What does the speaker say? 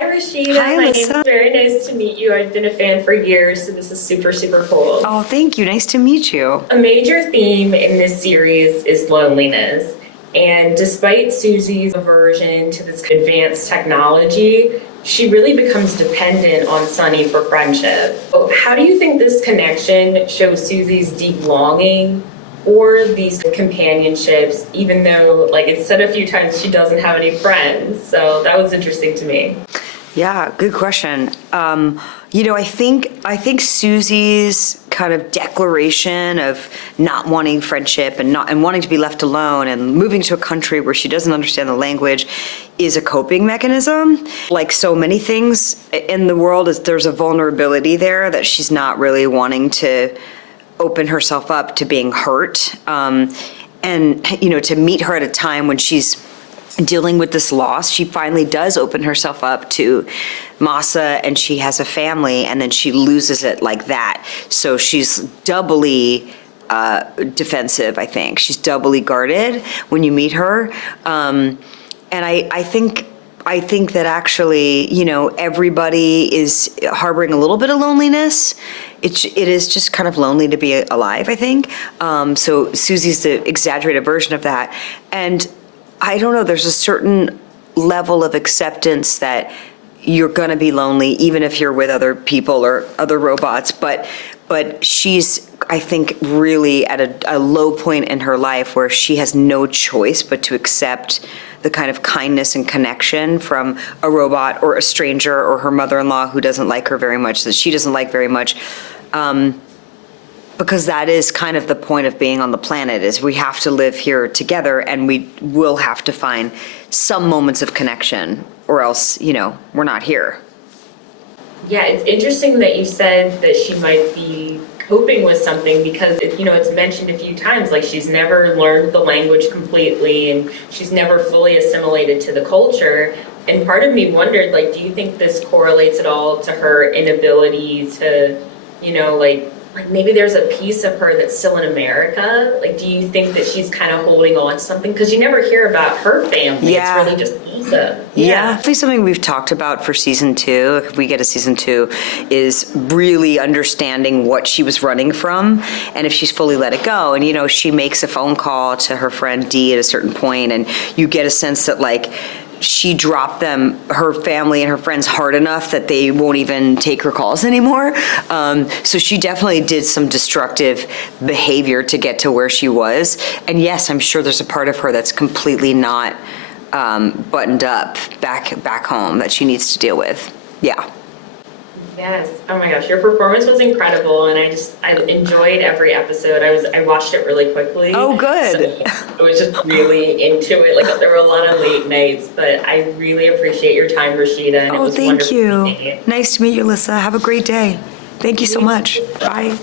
Rashida, Hi, my Alyssa. name's very nice to meet you. I've been a fan for years, so this is super, super cool. Oh, thank you. Nice to meet you. A major theme in this series is loneliness. And despite Suzie's aversion to this advanced technology, she really becomes dependent on Sunny for friendship. How do you think this connection shows Suzie's deep longing for these companionships, even though, like it's said a few times, she doesn't have any friends? So that was interesting to me. Yeah, good question. I think Susie's kind of declaration of not wanting friendship and wanting to be left alone and moving to a country where she doesn't understand the language is a coping mechanism. Like so many things in the world, there's a vulnerability there that she's not really wanting to open herself up to being hurt. To meet her at a time when she's dealing with this loss, she finally does open herself up to Masa, and she has a family, and then she loses it like that. So she's doubly defensive, I think. She's doubly guarded when you meet her. And I think that actually, everybody is harboring a little bit of loneliness. It is just kind of lonely to be alive, I think. So Susie's the exaggerated version of that. And I don't know, there's a certain level of acceptance that you're gonna be lonely even if you're with other people or other robots, but she's, I think, really at a low point in her life where she has no choice but to accept the kind of kindness and connection from a robot or a stranger or her mother-in-law who doesn't like her very much, that she doesn't like very much. Because that is kind of the point of being on the planet, is we have to live here together and we will have to find some moments of connection or else, we're not here. Yeah, it's interesting that you said that she might be coping with something because, it's mentioned a few times, like she's never learned the language completely and she's never fully assimilated to the culture. And part of me wondered, like, do you think this correlates at all to her inability to, like maybe there's a piece of her that's still in America? Like, do you think that she's kind of holding on to something? Because you never hear about her family. Yeah. It's really just Lisa. Yeah. Definitely something we've talked about for season 2, if we get a season 2, is really understanding what she was running from and if she's fully let it go. And, she makes a phone call to her friend Dee at a certain point, and you get a sense that, like, she dropped her family and her friends hard enough that they won't even take her calls anymore. So she definitely did some destructive behavior to get to where she was. And yes, I'm sure there's a part of her that's completely not buttoned up back home that she needs to deal with. Yeah. Yes. Oh my gosh, your performance was incredible, and I enjoyed every episode. I watched it really quickly. Oh, good. So I was just really into it. Like, there were a lot of late nights, but I really appreciate your time, Rashida. And it was thank wonderful you. meeting you. Nice to meet you, Alyssa. Have a great day. Thank you so much. Bye.